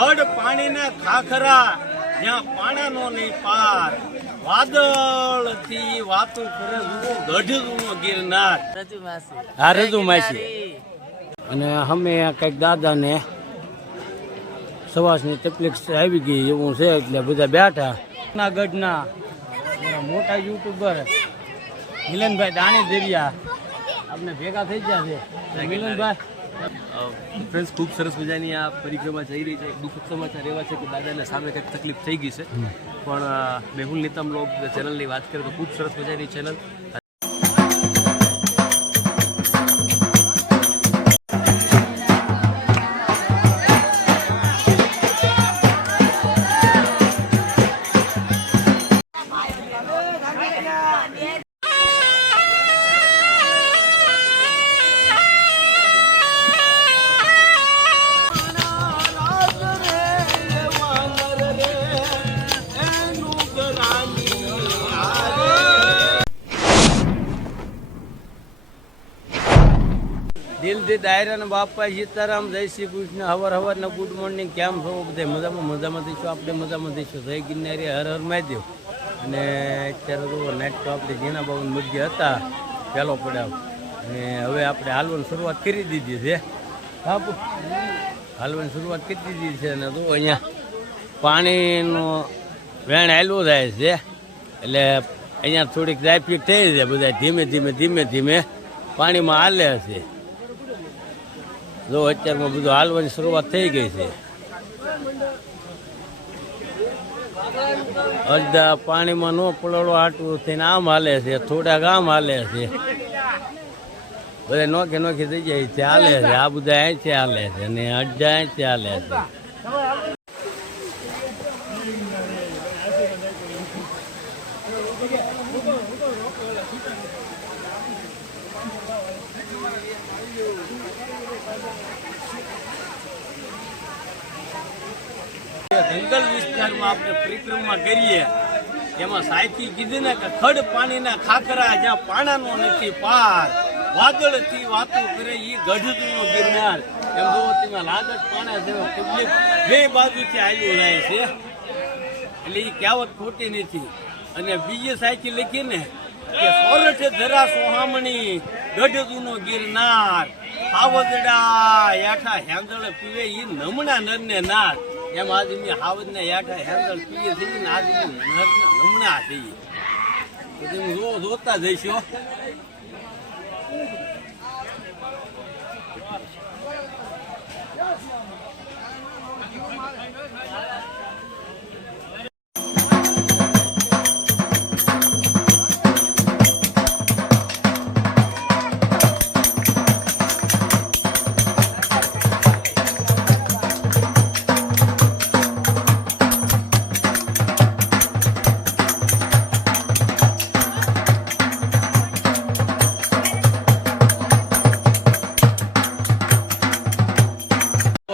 ખડ પાણીના ખાખરા જ્યાં પાણાનો નહીં પાર વાદળથી વાતો કરે ગઢનો ગિરનાર. હા રજુ માસી અને અમે કંઈક દાદાને સવાસની તકલીફ આવી ગઈ એવું છે એટલે બધા બેઠા ના ગઢના મોટા યુટ્યુબર મિલનભાઈ દાણી દેરિયા આપણે ભેગા થઈ ગયા છે. મિલનભાઈ ફ્રેન્ડ્સ ખૂબ સરસ મજાની આ પરિક્રમા જઈ રહી છે. દુઃખદ સમાચાર એવા છે કે દાદાને સામે કંઈક તકલીફ થઈ ગઈ છે, પણ મેહુલ નીતમ લોગ ચેનલની વાત કરીએ તો ખૂબ સરસ મજાની ચેનલ. દિલથી દાયરાના બાપા સીતારામ જય શ્રી કૃષ્ણ. હવારના ગુડ મોર્નિંગ. કેમ છો બધા? મજામાં દઈશું. આપણે મજામાં દઈશું. જય ગિરનારી, હર હર મહાદેવ. અને અત્યારે તો નાઇટ તો આપણે જીના બાબુ મરજી હતા પહેલો પડાવ, અને હવે આપણે હાલવાની શરૂઆત કરી દીધી છે. બાપુ હાલવાની શરૂઆત કરી દીધી છે. અને તો અહીંયા પાણીનો વેણ હાલવું જાય છે એટલે અહીંયા થોડીક ટ્રાફિક થઈ છે. બધા ધીમે ધીમે પાણીમાં હાલે છે. જો અત્યારમાં બધું હાલવાની શરૂઆત થઈ ગઈ છે. અડધા પાણીમાં ન પલળો આટલું થઈને આમ હાલે છે, થોડાક આમ હાલે છે. બધા નોખી થઈ જાય છે, હાલે છે. આ બધા અહીંથી હાલે છે અને અડધા અહીંથી હાલે છે. જંગલ વિસ્તારમાં આપણે પરિક્રમા કરીએ એમાં સાયકી કીધી ને કે ખડ પાણીના ખાખરા જ્યાં પાણાનો નથી પાર વાદળથી વાતો કરે એ ગઢનો ગિરનાર. એમ જો તમે લાગત પાણા જેવો પબ્લિક બે બાજુથી આવ્યું જાય છે એટલે એ કહેવત ખોટી નથી. અને બીજી સાયકી લખી ને કે સોરઠ ધરા સોહામણી ગઢનો ગિરનાર હાવદડા યાઠા હેંદળ પીવે એ નમણા નરને નાર. એમ આદમી હાવજના યાઠા હેંદળ પીએ છે ને આદમી નરના નમણા થઈએ. તો તમે જોતા જઈશો.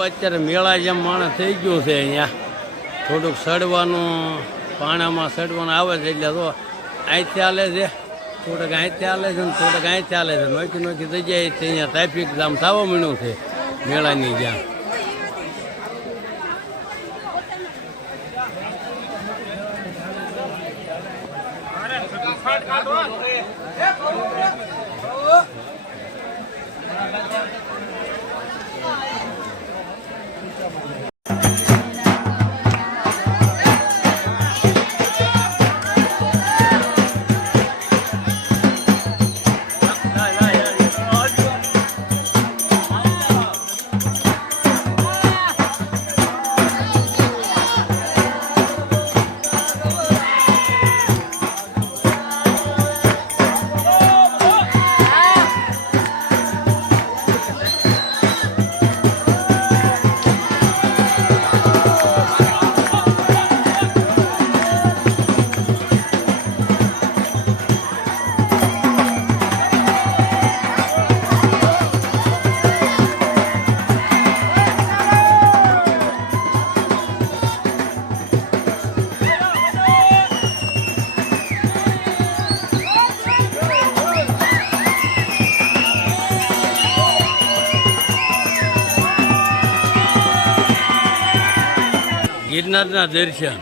અત્યારે મેળા જેમ માણસ થઈ ગયું છે. અહીંયા થોડુંક સડવાનું, પાણામાં સડવાનું આવે છે એટલે તો અહીંથી હાલે છે, થોડુંક અહીંથી હાલે છે ને થોડુંક અહીંથી હાલે છે. નોખી થઈ જાય છે. અહીંયા ટ્રાફિક જામ થવા માંડ્યું છે મેળાની જ્યાં. ગિરનારના દર્શન.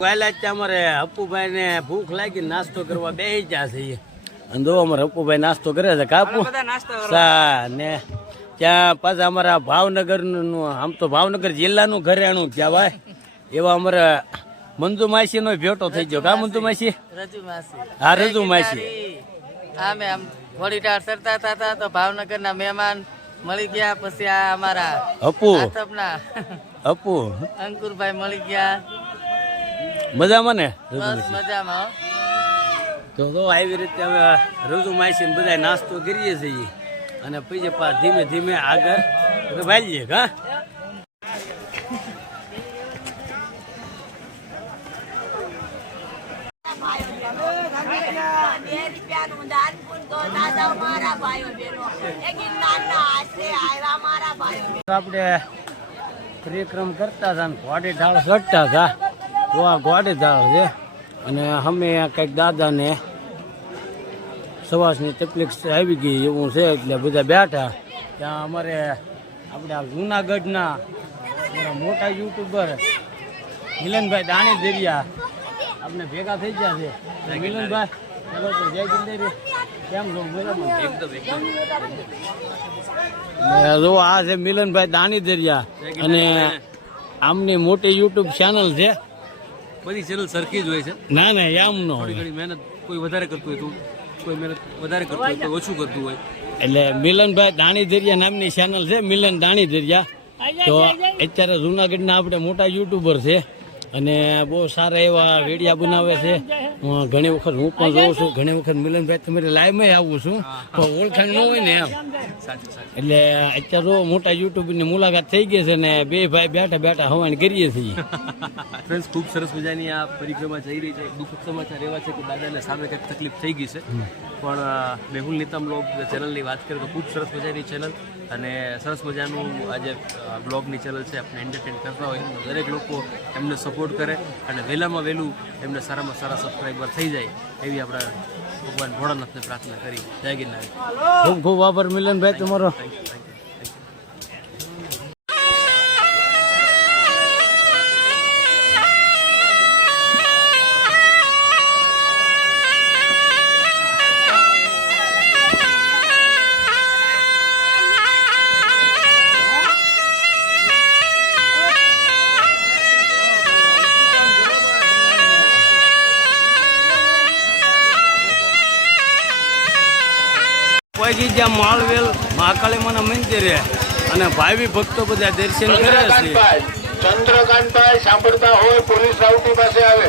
પહેલા જ અમારે અપ્પુભાઈ ને ભૂખ લાગી નાસ્તો કરવા બેસી ગયા છે અને જો અમારે અપ્પુભાઈ નાસ્તો કરે છે કાપુ સા ને ત્યાં પાછા અમારા ભાવનગર નું આમ તો ભાવનગર જિલ્લાનું ઘરેણું કહેવાય એવા અમારા મંજુ માસી નો ભેટો થઈ ગયો. કા મંજુ માસી? હા રજુ માસી. અમે આમ થોડી ટાળ સરતા હતા તો ભાવનગર ના મહેમાન મળી ગયા. પછી આ અમારા અપ્પુ આતપના અપ્પુ અંકુરભાઈ મળી ગયા. મજામાં ને? બસ મજામાં હો. તો આવી રીતે અમે રજુ માસી ને બધા નાસ્તો કરીએ છીએ અને પછી ધીમે ધીમે આગળ ભાગીએ. હા આપણે પરિક્રમ કરતા હતા ને ઘોડી ઢાળ ચડતા હતા તો આ ઘોડી ઢાળ છે અને અમે કંઈક દાદાને સવાસની તકલીફ આવી ગઈ એવું છે એટલે બધા બેઠા. ત્યાં અમારે આપણે આ જૂનાગઢના મોટા યુટ્યુબર મિલનભાઈ દાણી દરિયા આપણે ભેગા થઈ ગયા છે. મિલનભાઈ ચાલો તો જય ગિરનારી, કેમ છો? જો આ છે મિલનભાઈ દાણી દરિયા અને આમની મોટી યુટ્યુબ ચેનલ છે. બધી ચેનલ સરખી જ હોય છે. ના ના એમ નો થોડી ઘણી મહેનત કોઈ વધારે કરતું હોય તો કોઈ મહેનત વધારે કરતું હોય તો ઓછું કરતું હોય. એટલે મિલનભાઈ દાણી દરિયા નામની ચેનલ છે, મિલન દાણી દરિયા. તો અત્યારે જુનાગઢના આપણે મોટા યુટ્યુબર છે અને બહુ સારા એવા વિડીયા બનાવે છે. ઘણી વખત હું પણ જોઉં છું, ઘણી વખત મિલનભાઈ તમારી લાઈવમાં આવું છું પણ ઓળખાણ ન હોય ને એમ. એટલે અત્યારે જો મોટા યુટ્યુબની મુલાકાત થઈ ગઈ છે ને બે ભાઈ બેઠા બેઠા હવાણ કરીએ છીએ. ફ્રેન્ડ્સ ખૂબ સરસ મજાની આ પરિક્રમા જઈ રહી છે. એક દુઃખદ સમાચાર એવા છે કે દાદાને સામે કંઈક તકલીફ થઈ ગઈ છે પણ મેહુલ નીતમ બ્લોગ ચેનલની વાત કરીએ તો ખૂબ સરસ મજાની ચેનલ અને સરસ મજાનું આજે બ્લોગની ચેનલ છે. આપણે એન્ટરટેન કરતા હોય દરેક લોકો એમને સપોર્ટ કરે અને વહેલામાં વહેલું એમને સારામાં સારા સબસ્ક્રાઈબર થઈ જાય એવી આપણે ભગવાન ભોળાનાથને પ્રાર્થના કરી. જય ગિરનારી. ખૂબ ખૂબ આભાર મિલનભાઈ તમારો. કોઈ જ્યાં માળવેલ મહાકાળીમાના મંદિરે અને ભાવિ ભક્તો બધા દર્શન કરે છે. ચંદ્રકાંતભાઈ સાંભળતા હોય પોલીસ રાઉટી પાસે આવે,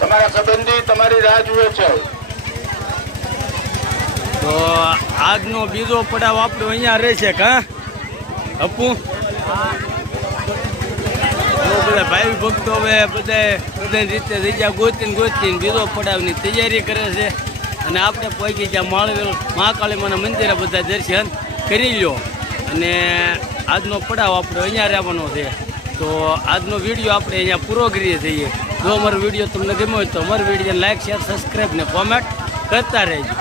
તમારા સંબંધી તમારી રાહ જુએ છે. તો આજનો બીજો પડાવ આપણો અહીંયા રહેશે. કા અપુ બધા ભાવિ ભક્તો હવે બધા રીતે જગ્યા ગોતીને બીજો પડાવની તૈયારી કરે છે અને આપણે પહોંચી ગયા માળવેલ મહાકાળીમાના મંદિરે બધા દર્શન કરી લ્યો અને આજનો પડાવ આપણે અહીંયા રહેવાનો છે. તો આજનો વિડીયો આપણે અહીંયા પૂરો કરીએ છીએ. જો અમારો વિડીયો તમને ગમ્યો હોય તો અમારો વિડીયો લાઈક શેર સબસ્ક્રાઈબ ને કોમેન્ટ કરતા રહેજો.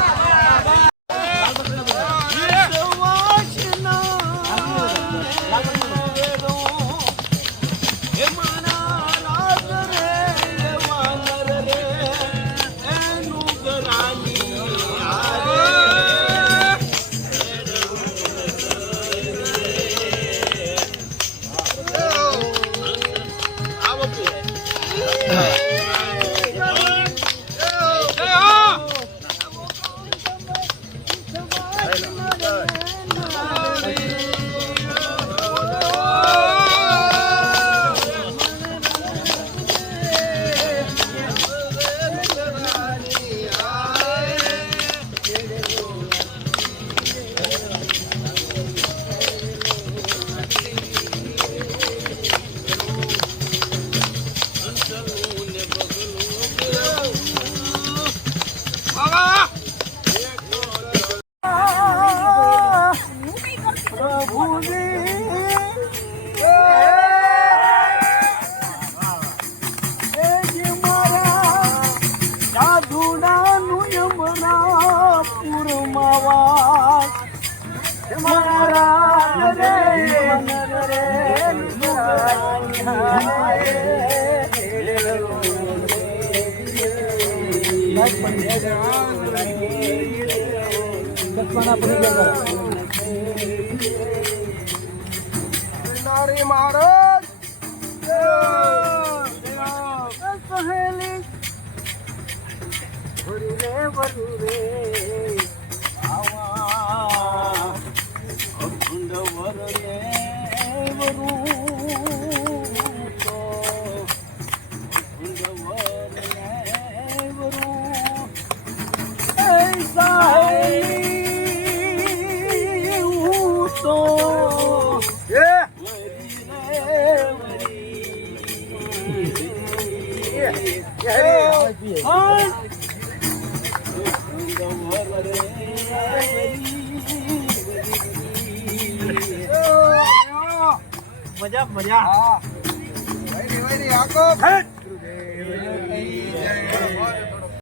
મજા મજા